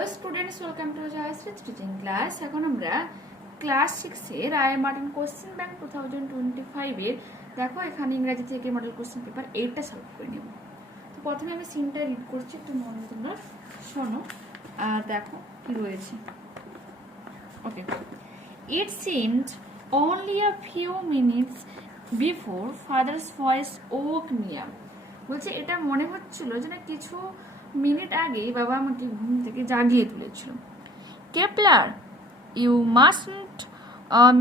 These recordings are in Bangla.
Hello students, welcome to Jayashri teaching class. এখন আমরা ক্লাস 6 এর আই মডেল কোশ্চেন ব্যাংক 2025 এর দেখো এখানে ইংরেজি থেকে মডেল কোশ্চেন পেপার 8 টা সলভ করে নেব। তো প্রথমে আমি সিনটা রিড করছি, একটু মনে তোমরা শোনো আর দেখো কি রয়েছে। ওকে, it seemed only a few minutes before father's voice woke me up. বলছে এটা মনে হচ্ছিল যে না কিছু মিনিট আগেই বাবা আমাকে ঘুম থেকে জাগিয়ে তুলেছিল। Kepler, you mustn't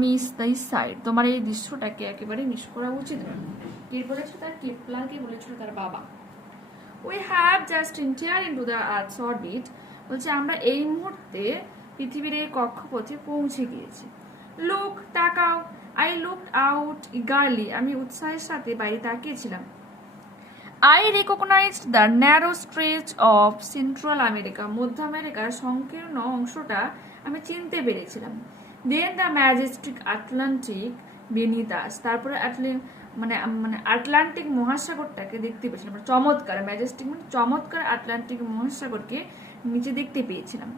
miss this side, তোমার এই দৃশ্যটাকে একেবারে মিস করা উচিত নয়। কে বলেছিল? তার কেপলারকে বলেছিল তার বাবা। We have just enter into the earths orbit, বলছে আমরা এই মুহূর্তে পৃথিবীর এই কক্ষপথে পৌঁছে গিয়েছি। লুক, তাকাও। আই লুকড আউট ইগারলি, আমি উৎসাহের সাথে বাইরে তাকিয়েছিলাম। I recognized the narrow stretch of Central America, মধ্য আমেরিকার সংকীর্ণ অংশটা আমি চিনতে পেরেছিলাম। Then the majestic Atlantic beneath us, তারপরে মানে আটলান্টিক মহাসাগরটাকে দেখতে পেয়েছিলাম। চমৎকার, ম্যাজেস্টিক মানে চমৎকার আটলান্টিক মহাসাগরকে নিচে দেখতে পেয়েছিলাম।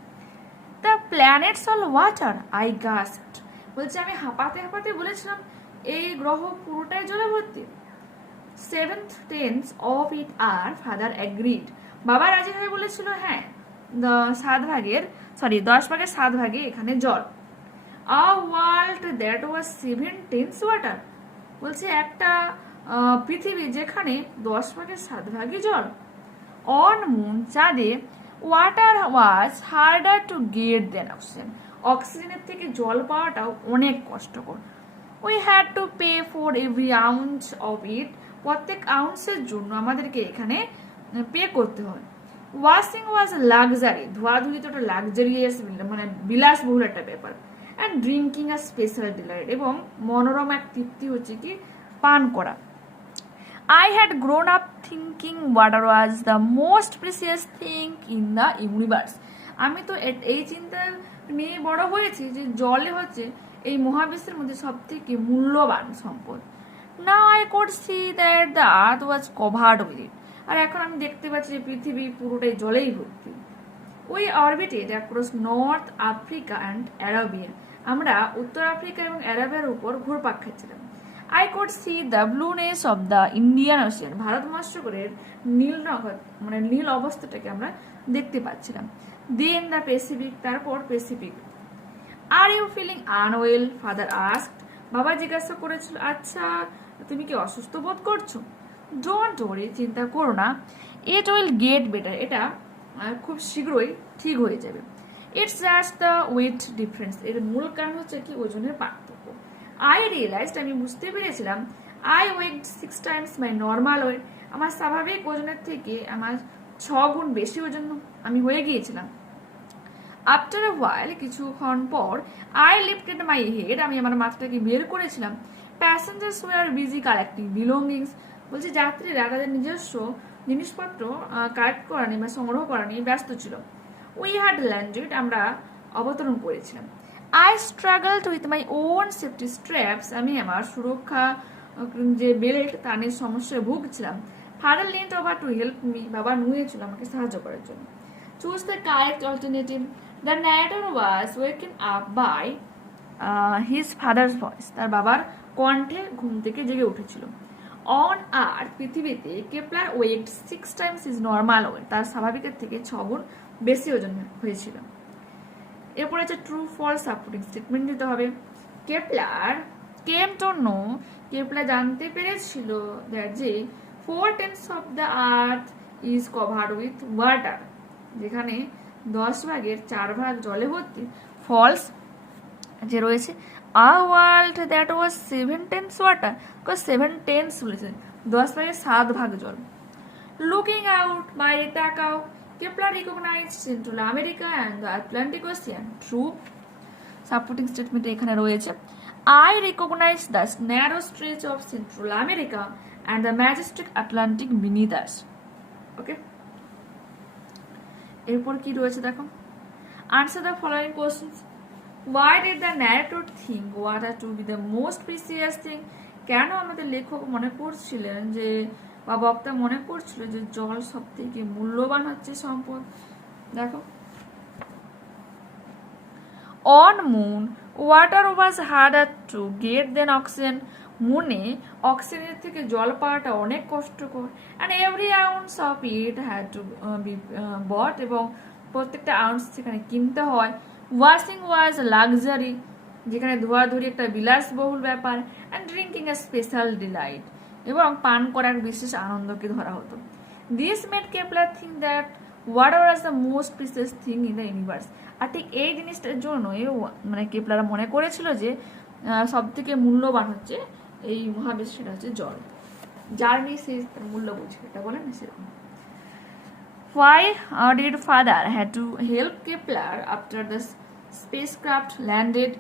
The planets all water, I gasped, বলছে আমি হাঁপাতে হাঁপাতে বলেছিলাম এই গ্রহ পুরোটাই জলে ভর্তি। 7th tenths of it are, father agreed, বাবা রাজি হয়ে বলেছিল হ্যাঁ 10 ভাগের 7 ভাগে এখানে জল। A world that was 7 tenths water, বলছে একটা পৃথিবী যেখানে 10 ভাগের 7 ভাগই জল। On moon, চাঁদে, water was harder to get than oxygen, অক্সিজেনের থেকে জল পাওয়াটাও অনেক কষ্টকর। We had to pay for every ounce of it, প্রত্যেক আউন্সের জন্য আমাদেরকে এখানে পে করতে হয়। ওয়াশিং ওয়াজ লাক্সারি, ধোয়াধুয়ি তো একটা লাক্সারিয়াস মানে বিলাসবহুল একটা ব্যাপার। And drinking a special delight, এবং মনোরম এক তৃপ্তি হচ্ছে কি পান করা। I had grown up thinking water was the most precious thing in the universe, আমি তো এই চিন্তা নিয়ে বড় হয়েছি যে জলে হচ্ছে এই মহাবিশ্বের মধ্যে সব থেকে মূল্যবান সম্পদ। Now I could see that the earth was covered with it, আর এখন আমি দেখতে পাচ্ছি যে পৃথিবী পুরোটাই জলেই ভর্তি। We orbited across North Africa and Arabia, আমরা উত্তর আফ্রিকা এবং আরবের উপর ঘুরপাক খাচ্ছিলাম। I could see the blueness of the Indian Ocean, Bharat মহাসাগরের নীল মানে নীল অবস্থাটাকে আমরা দেখতে পাচ্ছিলাম। Then the Pacific, তারপর Pacific. Are you feeling unwell, father asked, বাবা জিজ্ঞাসা করেছিল আচ্ছা তুমি কি অসুস্থ বোধ করছো? ডোন্ট ওয়ারি, চিন্তা করো না, ইট উইল গেট বেটার, এটা খুব শীঘ্রই ঠিক হয়ে যাবে। It's just the weight difference, এর মূল কারণ হচ্ছে কি ওজনের পার্থক্য। আই রিয়েলাইজড, আমি বুঝতে পেরেছিলাম, I weight 6 times my normal weight, আমার স্বাভাবিক ওজনের থেকে আমার 6 গুণ বেশি ওজন আমি হয়ে গিয়েছিলাম। আফটার এ ওয়াইল, কিছুক্ষণ পর, আই লিফটেড মাই হেড, আমি আমার মাথাটাকে বের করেছিলাম। Passengers were busy collecting belongings, বলছে যাত্রীরা তাদের নিজস্ব জিনিসপত্র কালেক্ট করা নিয়ে বা সংগ্রহ করা নিয়ে ব্যস্ত ছিল। উই হ্যাড ল্যান্ডেড, আমরা অবতরণ করেছিলাম। I struggled with my own safety straps, আমি আমার সুরক্ষা যে বেল্ট তা নিয়ে সমস্যায় ভুগছিলাম। Father leaned over to help me, বাবা নুয়েছিল আমাকে সাহায্য করার জন্য। Choose the correct alternative. The narrator was waken up by his father's voice, তার বাবার কণ্ঠে ঘুম থেকে জেগে উঠেছিল। অন আর্থ, পৃথিবীতে, Kepler weight 6 times is normal weight, তার স্বাভাবিকের থেকে 6 গুণ বেশি ওজন হয়েছিল। এরপর আছে ট্রু ফলস সাপোর্টিং স্টেটমেন্ট দিতে হবে। Kepler came to know, Kepler জানতে পেরেছিল যে 4 tenths of the earth is covered with water, যেখানে 10 ভাগের 4 ভাগ জলে ভর্তি। ফলস যে রয়েছে a world that was 7 tenths water, because 7 tenths বলেছে 10 ভাগের 7 ভাগ জল। লুকিং আউট, বাইরে তাকাও, Kepler recognised Central America and the Atlantic Ocean, true. Supporting statement এখানে রয়েছে I recognise the narrow stretch of Central America and the majestic Atlantic beneath us. Okay, এরপর কি রয়েছে দেখো। Answer the following questions. Why did the narrator think water to be the most precious thing? কেন আমাদের লেখক মনে করছিলেন যে বা বক্তা মনে করছিল যে জল সব থেকে মূল্যবান হচ্ছে সম্পদ? দেখো On moon, water was harder to get than oxygen. মুনে অক্সিজেনের থেকে জল পাওয়াটা অনেক কষ্টকর, and every ounce of it had to be bought, এবং প্রত্যেকটা আউন্স সেখানে কিনতে হয়। ওয়াশিং ওয়াজ লাক্সারি, যেখানে ধোয়াধুয়ি একটা বিলাসবহুল ব্যাপার, and drinking a special delight, এবং পান করার বিশেষ আনন্দকে ধরা হতো। This made Kepler think that water was the most precious thing in the universe. আর ঠিক এই জিনিসটার জন্য মানে কেপলার মনে করেছিল যে সব থেকে মূল্যবান হচ্ছে এই মহাবিশ্ব, সেটা হচ্ছে জল, যার নিয়ে সে মূল্য বুঝে, এটা বলে না সেরকম। Why did father had to help Kepler after the spacecraft landed?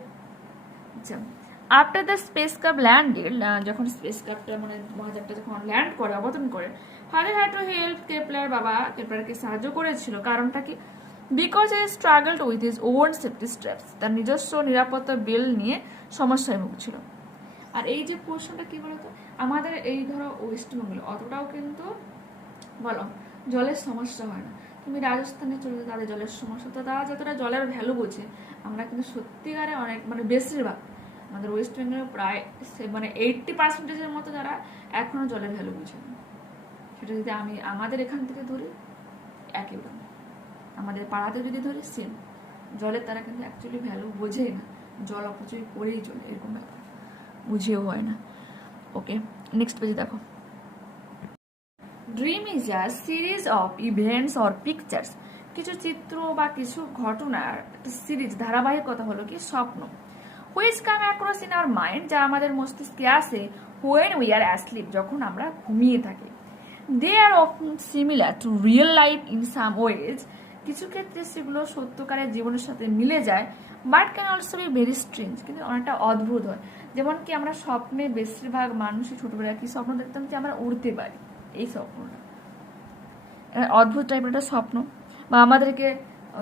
After the spacecraft landed, যখন স্পেসক্রাফটটা মানে মহাযানটা যখন ল্যান্ড করে, অবতরণ করে, father had to help Kepler, বাবা কেপলারকে সাহায্য করেছিল। কারণটা কি? Because he struggled with his own safety straps, তার নিজস্ব নিরাপত্তা বেল নিয়ে সমস্যায় ভুগছিল। আর এই যে প্রশ্নটা কি বলতো, আমাদের এই ধরো ওয়েস্টবেঙ্গল অতটাও কিন্তু বলো জলের সমস্যা হয় না। তুমি রাজস্থানে চলে যাও, তাদের জলের সমস্যা, তো তারা যতটা জলের ভ্যালু বোঝে, আমরা কিন্তু সত্যিকারে অনেক মানে বেশিরভাগ আমাদের ওয়েস্ট বেঙ্গলের প্রায় মানে 80% মতো তারা এখনো জলের ভ্যালু বুঝে না। সেটা যদি আমি আমাদের এখান থেকে ধরি একেবারে, আমাদের পাড়াতে যদি ধরি সেম, জলের তারা কিন্তু অ্যাকচুয়ালি ভ্যালু বোঝেই না, জল অপচয় করেই চলে, এরকম ব্যাপার বুঝেও হয় না। ওকে, নেক্সট পেজে দেখো। Dream is a series of events or pictures, কিছু চিত্র বা কিছু ঘটনার একটা সিরিজ, ধারাবাহিকতা হলো কি স্বপ্ন। Which come across in our mind, যা আমাদের মস্তিষ্কে আসে হোয়েন উই আর অ্যাসলিপ, যখন আমরা ঘুমিয়ে থাকি। They are often similar to real life in some ways, কিছু ক্ষেত্রে সেগুলো সত্যকারের জীবনের সাথে মিলে যায়, but can also be very strange, কিন্তু অনেকটা অদ্ভুত হয়। যেমন কি আমরা স্বপ্নে বেশিরভাগ মানুষই ছোটবেলায় কি স্বপ্ন দেখতাম যে আমরা উড়তে পারি, এই স্বপ্নটা অদ্ভুত টাইপের একটা স্বপ্ন, বা আমাদেরকে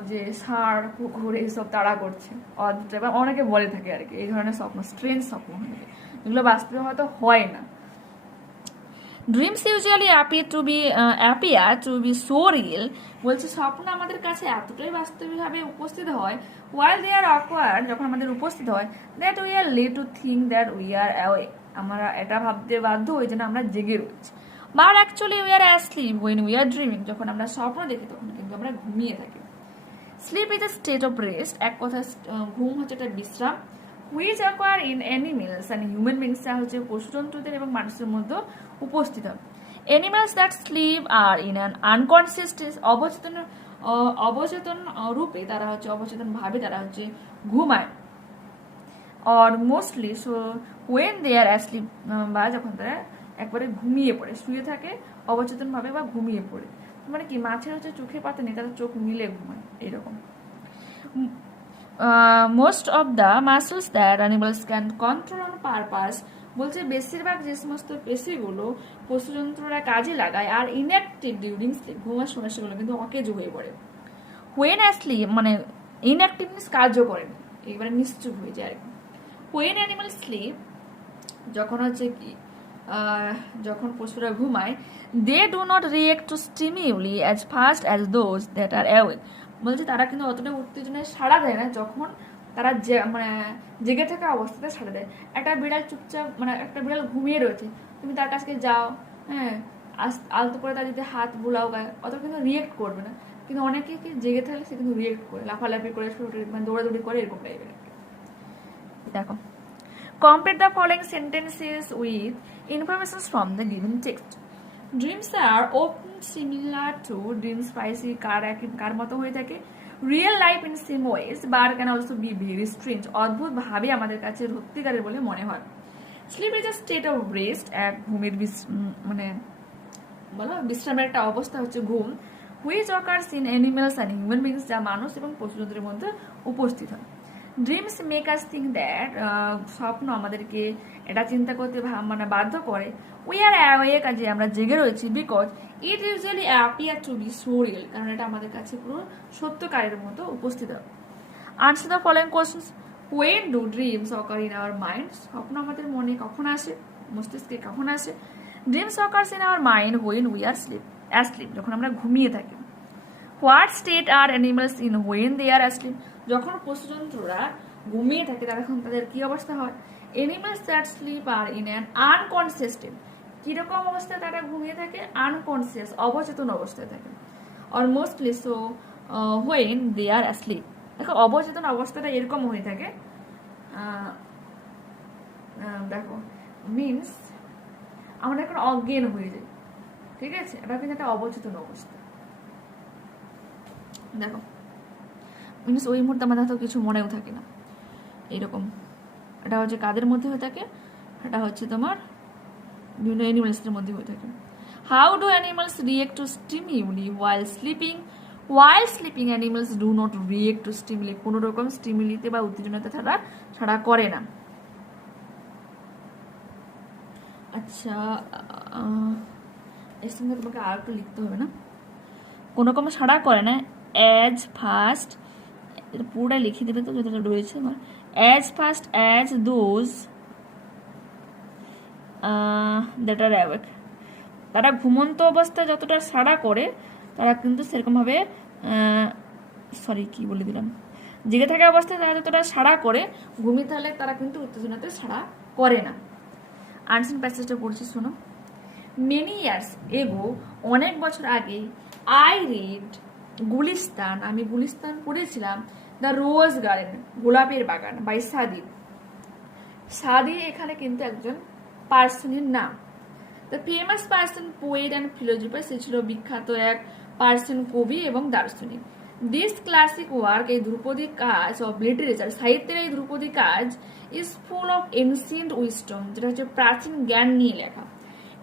যে ষাঁড় কুকুর এইসব তাড়া করছে, অদ্ভুত টাইপের অনেকে বলে থাকে আর কি, এই ধরনের স্বপ্ন স্ট্রেঞ্জ স্বপ্ন হয়ে থাকে, এগুলো বাস্তবে হয়তো হয় না। Dreams usually appear to be so real, বলছে স্বপ্ন আমাদের কাছে এতটাই বাস্তবিকভাবে উপস্থিত হয়, ওয়াইল দে আর অকওয়ার্ড, যখন আমাদের উপস্থিত হয়, that we are led to think that we are awake, আমরা এটা ভাবতে বাধ্য হই যেন আমরা জেগে রয়েছি। But actually we are asleep when we are dreaming, যখন আমরা স্বপ্ন দেখি তখন কিন্তু আমরা ঘুমিয়ে থাকি। Sleep is a state of rest, এক কথা ঘুম হচ্ছে একটা বিশ্রাম। Which acquire in animals and human beings, যা হচ্ছে পশুজন্তুদের এবং মানুষের মধ্যে উপস্থিত হয়। Animals that sleep are in an unconscious state, অবচেতন রূপে তারা হচ্ছে, অবচেতন ভাবে তারা হচ্ছে ঘুমায়। Or mostly so when they are asleep, বা যখন তারা একবারে ঘুমিয়ে পড়ে, শুয়ে থাকে অবচেতন ভাবে বা ঘুমিয়ে পড়ে, মানে কি মাছের হচ্ছে চোখে পাতে নেই, তারা চোখ মিলে ঘুমায় এরকম। Most of the muscles that animals can control on purpose, বলছে বেশিরভাগ যে সমস্ত পেশিগুলো পশুযন্ত্ররা কাজে লাগায় আর ইনঅ্যাক্টিভ ডিউরিং স্লিপ, ঘুমার সময় সেগুলো কিন্তু অকেজ হয়ে পড়ে। হোয়েন অ্যাসলিপ মানে ইনঅ্যাক্টিভনেস কাজও করে না, এবারে নিশ্চুপ হয়ে যায় আর কি। হোয়েন অ্যানিমাল স্লিপ, যখন হচ্ছে কি যখন পশুরা ঘুমায়, they do not react to stimuli as fast as those that are awake, বলছে তারা কিন্তু অতটা উত্তেজনায় সাড়া দেয় না যখন তারা মানে জেগে থাকা অবস্থাতে সাড়া দেয়। একটা বিড়াল চুপচাপ, মানে একটা বিড়াল ঘুমিয়ে রয়েছে, তুমি তার কাছে যাও, হ্যাঁ আলতো করে তার যদি হাত বুলাও গায়ে, অত কিন্তু রিয়েক্ট করবে না। কিন্তু অনেকে কি জেগে থাকলে সে কিন্তু রিয়েক্ট করে, লাফালাফি করে, মানে দৌড়াদৌড়ি করে, এরকম টাইপের। দেখো, complete the following sentences with information from the given text. Dreams are often similar to dreams spicy কার মতো হয়ে থাকে, real life in same ways but can also be very strange, অদ্ভুত ভাবে আমাদের কাছে সত্যিকারের বলে মনে হয়। Sleep is a state of rest, এক ঘুমের মানে বলো বিশ্রামের একটা অবস্থা হচ্ছে ঘুম, which occurs in animals and human beings, যা মানুষ এবং পশুজন্তুর মধ্যে উপস্থিত হয়। Dreams make us think that, স্বপ্ন আমাদেরকে এটা চিন্তা করতে মানে বাধ্য করে, উই আর অ্যাওয়েক, যে আমরা জেগে রয়েছি, because it usually appear to be so real, কারণ এটা আমাদের কাছে পুরো সত্যকারের মতো উপস্থিত হয়। Answer the following questions, when do dreams occur in our mind, স্বপ্ন আমাদের মনে কখন আসে, মস্তিষ্কে কখন আসে। Dreams occurs in our mind when we are asleep, যখন আমরা ঘুমিয়ে থাকি। What state are animals in when they are asleep, যখন পশুজন্তুরা ঘুমিয়ে থাকে তখন তাদের কি অবস্থা হয়? Animals that sleep are in an unconscious state, কিরকম অবস্থায় তারা ঘুমিয়ে থাকে? আনকনসিয়াস, অবচেতন অবস্থায় থাকে। Or mostly so when they are asleep, দেখো অবচেতন অবস্থাটা এরকম হয়ে থাকে, দেখো মিনস আমরা এখন অজ্ঞান হয়ে যাই, ঠিক আছে? এটা কিন্তু একটা অবচেতন অবস্থা। দেখো মিনস ওই মুহূর্তে আমাদের হয়তো কিছু মনেও থাকে না, এইরকম। এটা হচ্ছে কাদের মধ্যে হয়ে থাকে? এটা হচ্ছে তোমার বিভিন্ন অ্যানিমালসের মধ্যে হয়ে থাকে। How do animals react to stimuli while sleeping? While sleeping animals do not react to stimuli, কোনো রকম স্টিমুলিতে বা উত্তেজনাতে তারা ছাড়া করে না। আচ্ছা, এর সঙ্গে তোমাকে আর একটু লিখতে হবে না, কোনো রকম সাড়া করে না। অ্যাজ ফাস্ট, পুরোটা লিখে দেবে তো যতটা রয়েছে আমার। As fast as those that are awake, তারা ঘুমন্ত অবস্থায় যতটা সাড়া করে তারা কিন্তু সেরকমভাবে কি বলে দিলাম, জেগে থাকা অবস্থায় তারা যতটা সাড়া করে, ঘুমিয়ে থাকলে তারা কিন্তু উত্তেজনাতে সাড়া করে না। আনসিন প্যাসেজটা পড়ছি, শোনো। মেনি ইয়ার্স এগো, অনেক বছর আগে, আই রিড গুলিস্তান, আমি গুলিস্তান পড়েছিলাম, দ্য রোজ গার্ডেন, গোলাপের বাগান, বাই সাদি। সাদি এখানে কিন্তু একজন পার্সনের নাম। The famous person, poet and philosopher, সে ছিল বিখ্যাত এক পার্সন, কবি এবং দার্শনিক। দিস ক্লাসিক ওয়ার্ক, এই ধ্রুপদী কাজ অফ লিটারেচার, সাহিত্যের এই ধ্রুপদী কাজ, is full of ancient wisdom, যেটা হচ্ছে প্রাচীন জ্ঞান নিয়ে লেখা।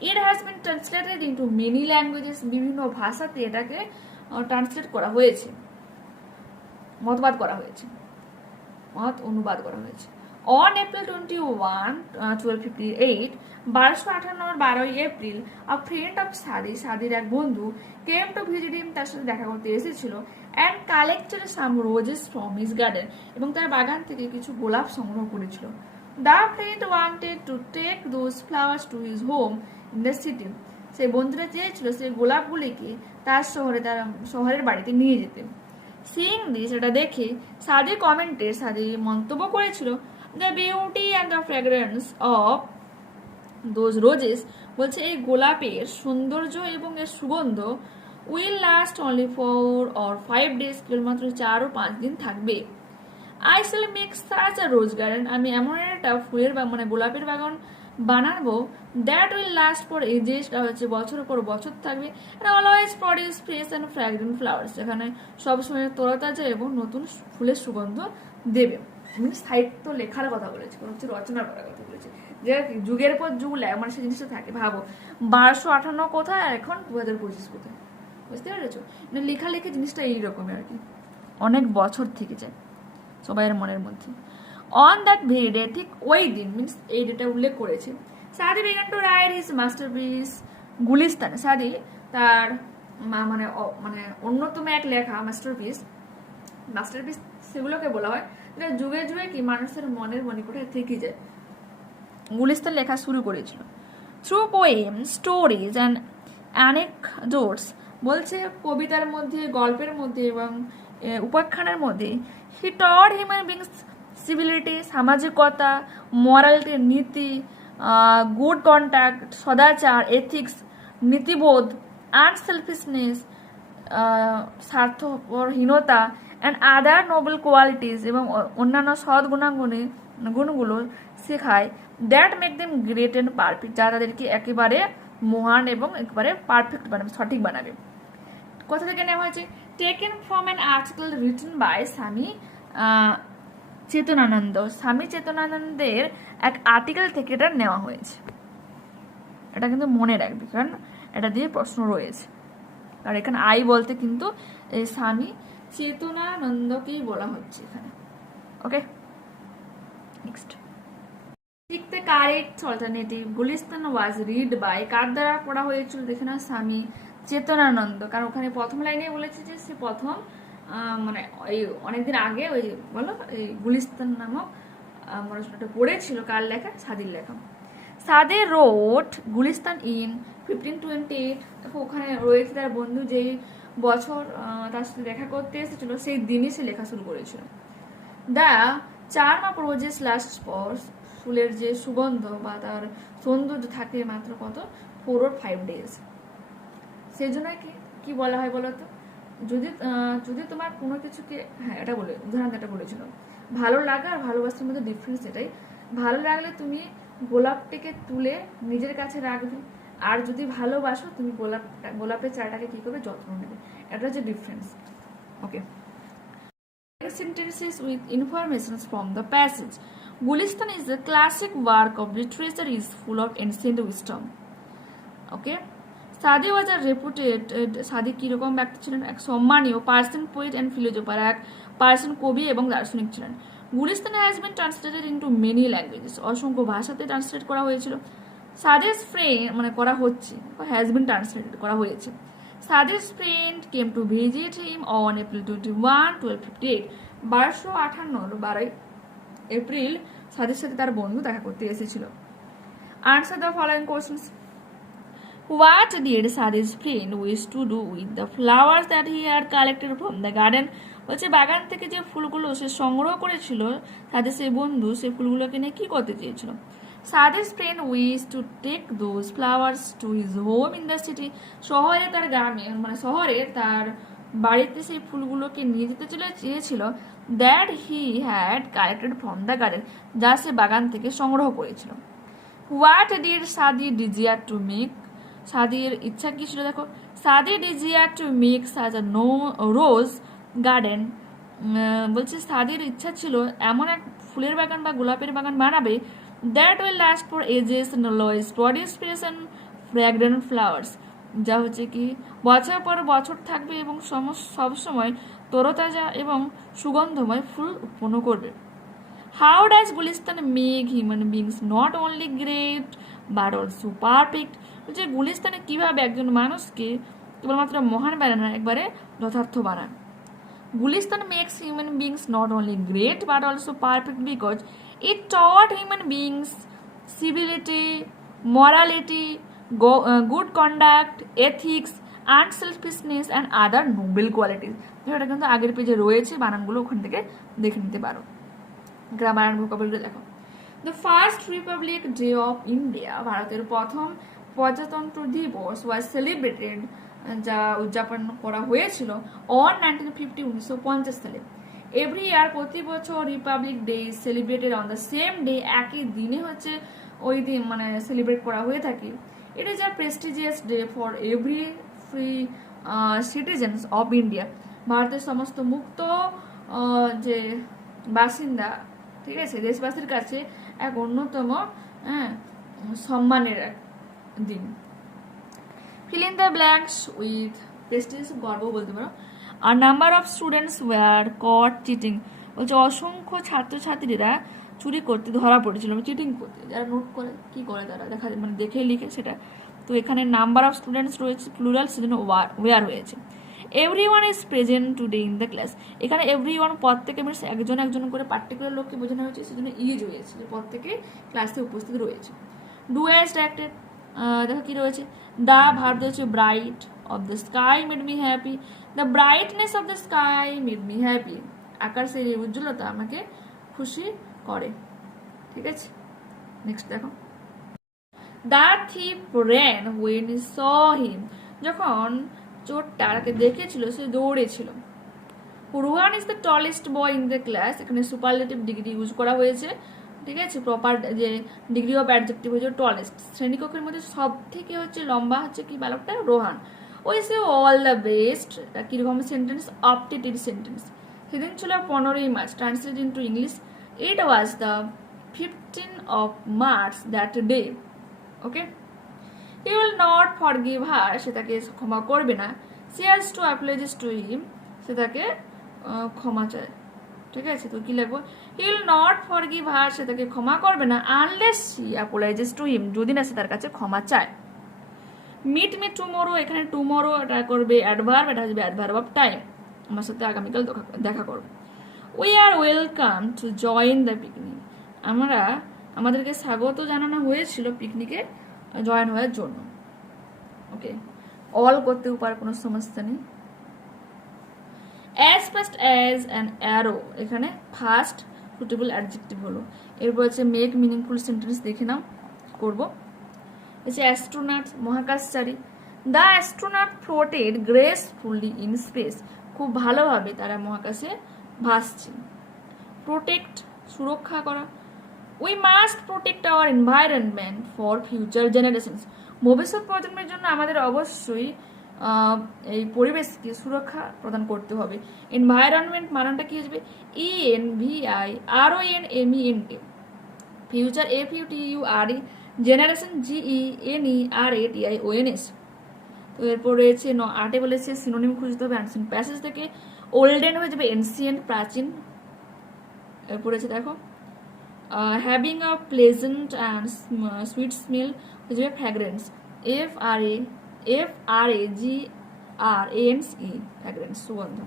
It has been translated into many languages, বিভিন্ন ভাষাতে এটাকে ট্রান্সলেট করা হয়েছে, মতবাদ করা হয়েছে, অনুবাদ করা হয়েছে। On April 21, 1258, 1258 April, a friend of সাদি, সাদির এক বন্ধু, কেম টু ভিজিট হিম, তার সাথে দেখা করতে এসেছিল, and collected some roses from his garden, এবং তার বাগান থেকে কিছু গোলাপ সংগ্রহ করেছিল। The friend wanted to take those flowers to his home in the city, সেই বন্ধুরা চেয়েছিল সেই গোলাপগুলিকে তার শহরের বাড়িতে নিয়ে যেতে। সিইং দিস, এটা দেখে সাদি কমেন্টে, সাদি মন্তব্য করেছিল, the beauty and the fragrance of those roses, বলছে এই গোলাপের সৌন্দর্য এবং এর সুগন্ধ will last only 4 or 5 days, কেবলমাত্র 4 ও 5 দিন থাকবে। I shall make such a rose garden, আমি এমন একটা ফুলের মানে গোলাপের বাগান বানাবো, that will last for ages, হচ্ছে বছর পর বছর থাকবে, and always produce fresh and fragrant flowers, যেখানে সবসময় তরতাজা এবং নতুন ফুলের সুগন্ধ দেবে। মানে সাহিত্য লেখার কথা বলেছে, হচ্ছে রচনা করার কথা বলেছে, যে যুগের পর যুগ মানে সেই জিনিসটা থাকে। ভাবো 1258 কোথায় আর এখন 2025 কোথায়, বুঝতে পেরেছো? মানে লেখালেখি জিনিসটা এইরকমই আর কি, অনেক বছর থেকে যায় সবাইয়ের মনের মধ্যে। অন দ্যাট ভেরি ডে, ঠিক ওই দিন, মিনস এই ডেটা উল্লেখ করেছে, সাদি began to write his masterpiece Gulistan. সাদি তার মানে অন্যতম এক লেখা মাস্টারপিস সেগুলোকে বলা হয় যেটা যুগে যুগে কি মানুষের মনের মণিকোঠায় থেকে যায়। গুলিস্তান লেখা শুরু করেছিল through poem, stories and anecdotes, বলছে কবিতার মধ্যে, গল্পের মধ্যে এবং উপাখ্যানের মধ্যে। He taught human beings civility, সামাজিকতা, মরালিটি, নীতি, গুড কন্ট্যাক্ট, সদাচার, এথিক্স, নীতিবোধ, আনসেলফিশনেস, স্বার্থপরহীনতা, অ্যান্ড আদার নোবেল কোয়ালিটিস, এবং অন্যান্য সৎ গুণগুলো শেখায়, that make them great and perfect, যা তাদেরকে একেবারে মহান এবং একেবারে পারফেক্ট বানাবে, সঠিক বানাবে। কোথা থেকে নেওয়া হয়েছে? Taken from an article written by Swami Chetanananda, স্বামী চেতনানন্দের এক আর্টিকেল থেকে এটা নেওয়া হয়েছে। এটা কিন্তু মনে রাখবে, কারণ এটা দিয়ে প্রশ্ন রয়েছে। আর এখানে আই বলতে কিন্তু এই স্বামী চেতনানন্দকেই বলা হচ্ছে এখানে। Okay, next. ঠিক the correct alternative, Gulistan was read by, কার দ্বারা পড়া হয়েছিল? দেখে না, স্বামী চেতনানন্দ। কারণ ওখানে প্রথম লাইনে বলেছে যে সে প্রথম মানে এই অনেকদিন আগে ওই বলো এই গুলিস্তান নামক রচনাটা পড়েছিল। কার লেখা? সাদির লেখা। সাদে রোট গুলিস্তান ইন 1528। দেখো ওখানে রয়েছে তার বন্ধু যেই বছর তার সাথে দেখা করতে এসেছিল সেই দিনই সে লেখা শুরু করেছিল। The charm of roses last for, ফুলের যে সুগন্ধ বা তার সৌন্দর্য থাকে মাত্র কত 4 or 5 days। সেই জন্য কি বলা হয় বলতো, যদি তোমার কোনো কিছুকে, হ্যাঁ এটা বলে উদাহরণ এটা বলেছিল, ভালো লাগা আর ভালোবাসার মধ্যে ডিফারেন্স এটাই, ভালো লাগলে তুমি গোলাপটিকে তুলে নিজের কাছে রাখবে, আর যদি ভালোবাসো তুমি গোলাপের চারাটাকে কি করবে, যত্ন নেবে, এটা হচ্ছে difference. Okay, sentences with informations from the passage. Gulistan is a classic work of literature, is full of ancient wisdom. Okay, সাদি ওয়াজ আর রেপুটেড, সাদি কিরকম ব্যক্তি ছিলেন, এক সম্মানীয় পার্সন, পোয়েট অ্যান্ড ফিলোজফার, এক পার্সন কবি এবং দার্শনিক ছিলেন। Gulistan has been translated into many languages, অসংখ্য ভাষাতে ট্রান্সলেট করা হয়েছিল। সাদিস ফ্রেন্ড মানে করা হচ্ছে, হ্যাজ বিন ট্রান্সলেটেড করা হয়েছে। Sadi's friend came to visit him on April 21, 1258, 1258 April সাদির সাথে তার বন্ধু দেখা করতে এসেছিল। Answer the following questions. What did Sadi's friend wish to do with the flowers that he had collected from the garden? বলছে বাগান থেকে যে ফুলগুলো সে সংগ্রহ করেছিল, সাদি সেই বন্ধু সেই ফুলগুলোকে নিয়ে কি করতে চেয়েছিল। Sadi's friend wished to take those flowers to his home in the city. শহরে তার গ্রামে মানে শহরে তার বাড়িতে সেই ফুলগুলোকে নিয়ে যেতে চেয়েছিল, that he had collected from the garden, যা সে বাগান থেকে সংগ্রহ করেছিল। What did Sadi desire to make? সাদির ইচ্ছা কি ছিল দেখো, সাদি ডিজিয়ার টু মেক সাজ আ রোজ গার্ডেন, বলছে সাদির ইচ্ছা ছিল এমন এক ফুলের বাগান বা গোলাপের বাগান বানাবে, that will last for ages and always produce fresh and fragrant flowers, যা হচ্ছে কি বছর পর বছর থাকবে এবং সবসময় তরতাজা এবং সুগন্ধময় ফুল উৎপন্ন করবে। How does Gulistan make human beings not only great but also perfect, যে গুলিস্তানে কিভাবে একজন মানুষকে কেবলমাত্র মহান বানায় না, একবারে যথার্থ বানায়। Gulistan makes human beings not only great but also perfect because it taught human beings civility, morality, good conduct, ethics, unselfishness and other noble qualities. এটা কিন্তু আগের পেজে রয়েছে, বানানগুলো ওখান থেকে দেখে নিতে পারো। গ্রামার অ্যান্ড ভোকাবুলারি দেখো। The first Republic day of India, ভারতের প্রথম প্রজাতন্ত্র দিবস ওয়াজ সেলিব্রেটেড, যা উদযাপন করা হয়েছিল অন 1950, 1950 সালে। এভরি ইয়ার প্রতি বছর Republic day celebrated on the same day, একই দিনে হচ্ছে ওই দিন মানে সেলিব্রেট করা হয়ে থাকে। It is a prestigious day for every free citizens of India, ভারতের সমস্ত মুক্ত যে বাসিন্দা, ঠিক আছে, দেশবাসীর কাছে এক অন্যতম সম্মানের দিন। Fill in the blanks with prestige, গর্ব বলতে পারো। আর number of students were caught cheating, বলছে অসংখ্য ছাত্রছাত্রীরা চুরি করতে ধরা পড়েছিল, চিটিং করতে, যারা নোট করে কি করে তারা দেখা মানে দেখে লিখে সেটা। তো এখানে নাম্বার অফ স্টুডেন্টস রয়েছে প্লুরাল, সেজন্য ওয়ার হয়েছে। Everyone is present today in the class, এখানে এভরিওয়ান পদ থেকে মিনস একজন একজন করে পার্টিকুলার লোককে বোঝানো হয়েছে, সেজন্য ইজ হয়েছে, যে পদ থেকে ক্লাসে উপস্থিত রয়েছে। ডু অ্যাজ ডাইরেক্টেড, দেখো কি রয়েছে, দ্য ভার্ব হচ্ছে bright of the sky made me happy, the brightness of the sky made me happy, আকাশের এই উজ্জ্বলতা আমাকে খুশি করে, ঠিক আছে। নেক্সট দেখো, the thief ran when he saw him, যখন চোর তারাকে দেখেছিল সে দৌড়েছিল। Rohan is the tallest boy in the class, এখানে সুপারলেটিভ ডিগ্রি ইউজ করা হয়েছে, ঠিক আছে। প্রপার যে ডিগ্রি অফ অ্যাডজেক্টিভ হচ্ছে টলেস্ট, শ্রেণীকক্ষের মধ্যে সব থেকে হচ্ছে লম্বা হচ্ছে কি বালকটা, রোহান। ওই সে অল দ্য বেস্ট, কিরকম সেন্টেন্স, অপটেটেড সেন্টেন্স। সেদিন ছিল 15ই March, translate into English, it was the 15th of March that day. Okay, he will not forgive her, সে তাকে ক্ষমা করবে না। she has to apologize to him, সে তাকে ক্ষমা চায়, ঠিক আছে। তো কি লিখবো, he will not forgive her, সে তাকে ক্ষমা করবে না, unless she apologizes to him, যদি না সে তার কাছে ক্ষমা চায়। meet me tomorrow, এখানে tomorrow এটা করবে অ্যাডভার্ব, এটা আসবে অ্যাডভার্ব অফ টাইম, আমার সাথে আগামীকাল দেখা করবে। we are welcome to join the picnic, আমাদেরকে স্বাগত জানানো হয়েছিল পিকনিকে জয়েন হওয়ার জন্য। ওকে, অল করতেও পারে, কোনো সমস্যা নেই। As fast as an arrow, এখানে ফাস্ট সুটেবল অ্যাডজেক্টিভ হলো। এরপর হচ্ছে মেক মিনিংফুল সেন্টেন্স দেখে নাও করবো। হচ্ছে অ্যাস্ট্রোনট, মহাকাশচারী। The astronaut floated gracefully in space, খুব ভালোভাবে তারা মহাকাশে ভাসছে। প্রোটেক্ট, সুরক্ষা করা। We must protect our environment for future generations, ভবিষ্যৎ প্রজন্মের জন্য আমাদের অবশ্যই এই পরিবেশকে সুরক্ষা প্রদান করতে হবে। এনভায়রনমেন্ট মানানটা কি আসবে? ENVIRONMENT, future FUTURE, generation GENERATIONS। তো এরপর রয়েছে 8 বলেছে সিনোনিম খুঁজতে হবে অ্যানসিয়েন্ট প্যাসেজ থেকে। ওল্ডেন হয়ে যাবে এনসিয়েন্ট, প্রাচীন। এরপর রয়েছে দেখো having a pleasant and sweet smell হয়ে যাবে ফ্র্যাগ্রেন্স, FRAGRANCE, ফ্র্যাগ্রেন্স, সুগন্ধ।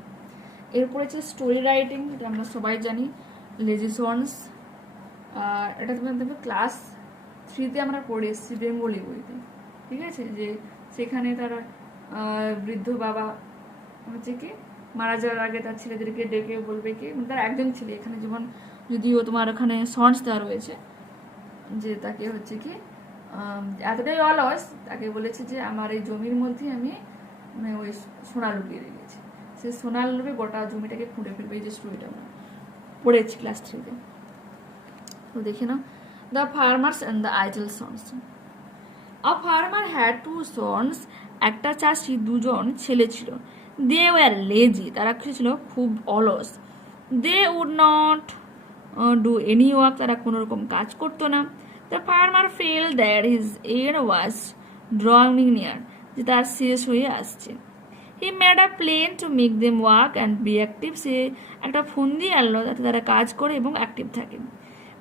এরপর হচ্ছে স্টোরি রাইটিং, এটা আমরা সবাই জানি, লেজিসন্স। এটা তোমার দেখবে ক্লাস 3-তে আমরা পড়ে এসেছি বেঙ্গলি বইতে, ঠিক আছে, যে সেখানে তারা বৃদ্ধ বাবা হচ্ছে কি মারা যাওয়ার আগে তার ছেলেদেরকে ডেকে বলবে কি, তার একজন ছেলে, এখানে যেমন যদিও তোমার ওখানে সন্স দেওয়া রয়েছে, যে তাকে হচ্ছে কি এতটাই অলস, তাকে বলেছে যে আমার এই জমির মধ্যে আমি মানে ওই সোনা লুকিয়ে রেখেছি, সে সোনা লুকিয়ে গোটা জমিটাকে খুঁড়ে ফেলবে। এই যে স্টোরিটা আমরা পড়েছি ক্লাস 3-তে। তো দেখে নাও, the farmers and the idle sons. A farmer had 2 sons, একটা চাষি 2জন ছেলে ছিল। দে ওয়ার লেজি, তারা ছিল খুব অলস। They would not do any work, তারা কোনো রকম কাজ করতো না। The farmer felt that his end was drawing near, যে তার শেষ হয়ে আসছে। He made a plan to make them work and be active, সে একটা ফন্দি আনলো যাতে তারা কাজ করে এবং অ্যাক্টিভ থাকে।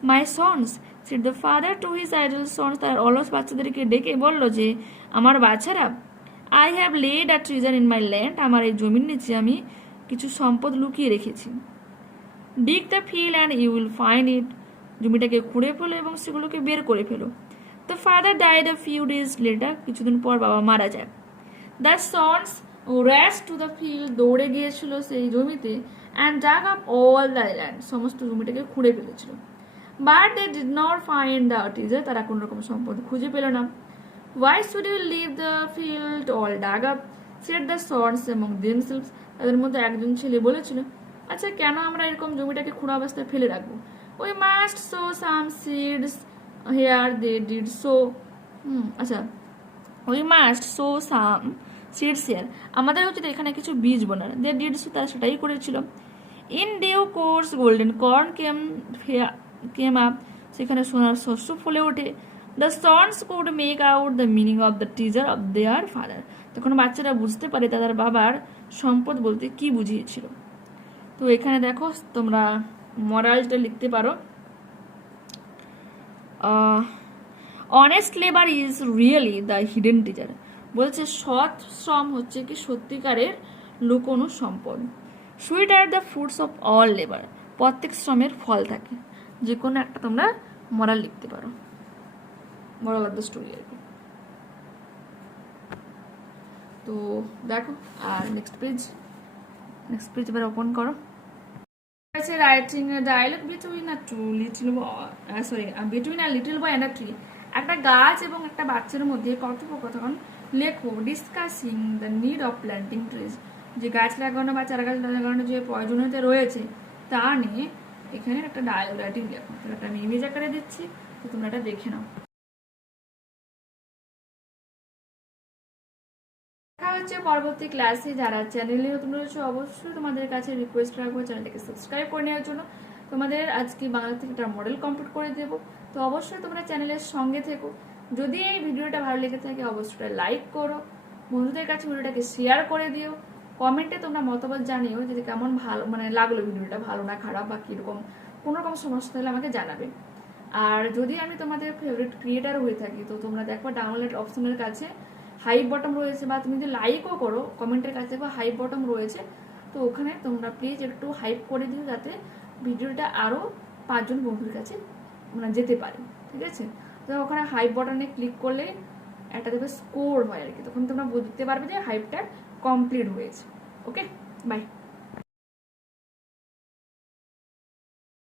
My sons said the father to his idle sons, তার অলস বাচ্চাদেরকে ডেকে বলল যে আমার বাচ্চারা, I have laid a treasure in my land, আমার এই জমির নিচে আমি কিছু সম্পদ লুকিয়ে রেখেছি। Dig the field and you will find it, জমিটাকে খুঁড়ে ফেলো এবং সেগুলোকে বের করে ফেলো। The father died a few days later, কিছুদিন পর বাবা মারা যায়। The sons rushed to the field, দৌড়ে গিয়েছিল সেই জমিতে, and dug up all the land, সমস্ত জমিটাকে খুঁড়ে ফেলেছিল। But they did not find the treasure, তারা কোনো রকম সম্পদ খুঁজে পেল না। Why should you leave the field all dug up? said the sons among themselves. তাদের মধ্যে একজন ছেলে বলেছিল, আচ্ছা কেন আমরা এরকম জমিটাকে খোঁড়া অবস্থায় ফেলে রাখবো? We must sow some seeds here. They did so. আচ্ছা, we must sow some seeds here. আমাদের উচিত এখানে কিছু বীজ বোনার। They did so, তারা সেটাই করেছিল। In due course, golden corn came up. সেখানে সোনার শস্য ফলে ওঠে। The sons could make out the meaning of the treasure of their father. তখন বাচ্চারা বুঝতে পারে তাদের বাবার সম্পদ বলতে কি বুঝিয়েছিল। তো এখানে দেখো তোমরা মরালটা লিখতে পারো, honest labour is really the hidden treasure, বলছে সৎ শ্রম হচ্ছে কি সত্যিকারের লুকোনো সম্পদ। Sweet are the fruits of all labour, প্রত্যেক শ্রমের ফল থাকে। যে কোনো একটা তোমরা মরাল লিখতে পারো, moral of the story আর কি। তো দেখো, আর নেক্সট পেজ এবার ওপেন করো। আছে writing a dialogue between a little boy and a tree, একটা গাছ এবং একটা বাচ্চার মধ্যে কথোপকথন লেখো। Discussing the need of planting trees, যে গাছ লাগানো বা চারা গাছ লাগানোর যে প্রয়োজনীয়তা রয়েছে তা নিয়ে এখানে একটা ডায়ালগ রাইটিং লেখো। তাহলে আমি ইমেজ আকারে দিচ্ছি, তো তোমরা এটা দেখে নাও। দেখা হচ্ছে পরবর্তী ক্লাসে। যারা চ্যানেলে নতুন রয়েছে অবশ্যই তোমাদের কাছে রিকোয়েস্ট রাখবো চ্যানেলটাকে সাবস্ক্রাইব করে নেওয়ার জন্য। তোমাদের আজকে বাংলা থেকে একটা মডেল কমপ্লিট করে দেবো, তো অবশ্যই তোমরা চ্যানেলের সঙ্গে থেকো। যদি এই ভিডিওটা ভালো লেগে থাকে অবশ্যই লাইক করো, বন্ধুদের কাছে ভিডিওটাকে শেয়ার করে দিও। কমেন্টে তোমরা মতামত জানিও যে কেমন ভালো মানে লাগলো ভিডিওটা, ভালো না খারাপ বা কীরকম কোনো রকম সমস্যা হলে আমাকে জানাবে। আর যদি আমি তোমাদের ফেভারিট ক্রিয়েটার হয়ে থাকি তো তোমরা দেখো ডাউনলোড অপশনের কাছে হাইপ বটম রয়েছে, বা তুমি যদি লাইকও করো কমেন্টের কাছে দেখো হাইপ বটম রয়েছে, তো ওখানে তোমরা প্লিজ একটু হাইপ করে দিও যাতে ভিডিওটা আরও 5 জন বন্ধুর কাছে মানে যেতে পারে, ঠিক আছে। তো ওখানে হাইপ বটনে ক্লিক করলে একটা দেবে স্কোর হয় আর কি, তখন তোমরা বুঝতে পারবে যে হাইপটা কমপ্লিট হয়েছে। ওকে, বাই।